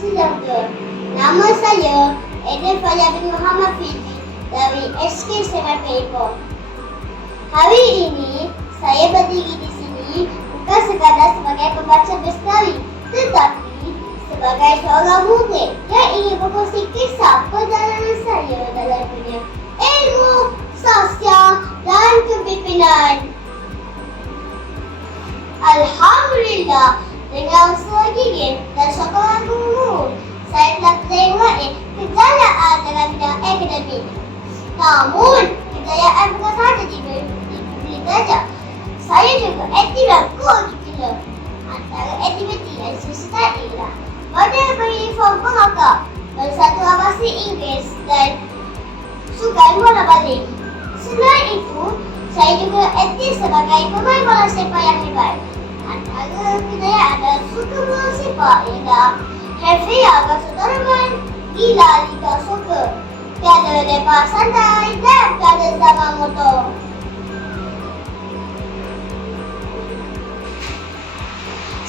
Sedangkan nama saya Eden Fajar bin Muhammad Fidli dari SK Sehat Keipong. Hari ini saya berdiri di sini bukan sekadar sebagai pembaca bestari, tetapi sebagai seorang murid yang ingin berkongsi kisah perjalanan saya dalam dunia ilmu, sosial dan kepimpinan. Alhamdulillah, dengan usaha gigih dan sokongan guru, saya telah terima kejayaan dalam bidang akademik. Namun, kejayaan bukan sahaja diberi darjah. Saya juga aktif dalam kurikulam. Antara aktiviti yang saya sertai ialah pada beruniform pengakap, bersatuan bahasa Inggeris dan sukan bola baling. Selain itu, saya juga aktif sebagai pemain bola sepak yang hebat. Antara kejayaan dalam sukan bola sepak ialah Hafizah Kasut Tanaman, Gila Liga Soccer, Piala Lepas Santai dan Piala Zaman Motor.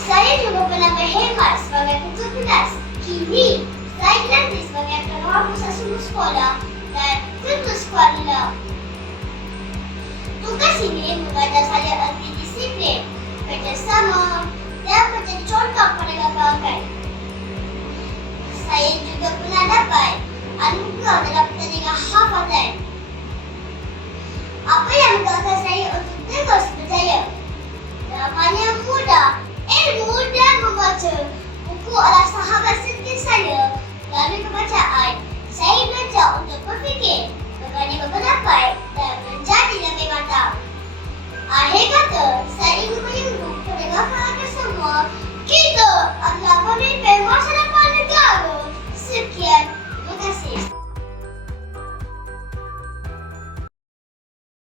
Saya juga pernah berkhidmat sebagai ketua kelas. Kini, saya dilantik sebagai pengawas pusat sumber sekolah dan ketua sekolah. Tugas ini mengajar saya erti disiplin, kerjasama dan menjadi contoh kepada kawan-kawan. Saya juga pernah dapat anugerah dalam pertandingan hafazan. Apa yang menggerakkan saya untuk terus berjaya? Jawapannya mudah, ilmu dan membaca. Buku adalah sahabat setiap saya. Melalui pembacaan, saya belajar untuk berfikir, berani berpendapat dan menjadi lebih mantap. Akhir kata,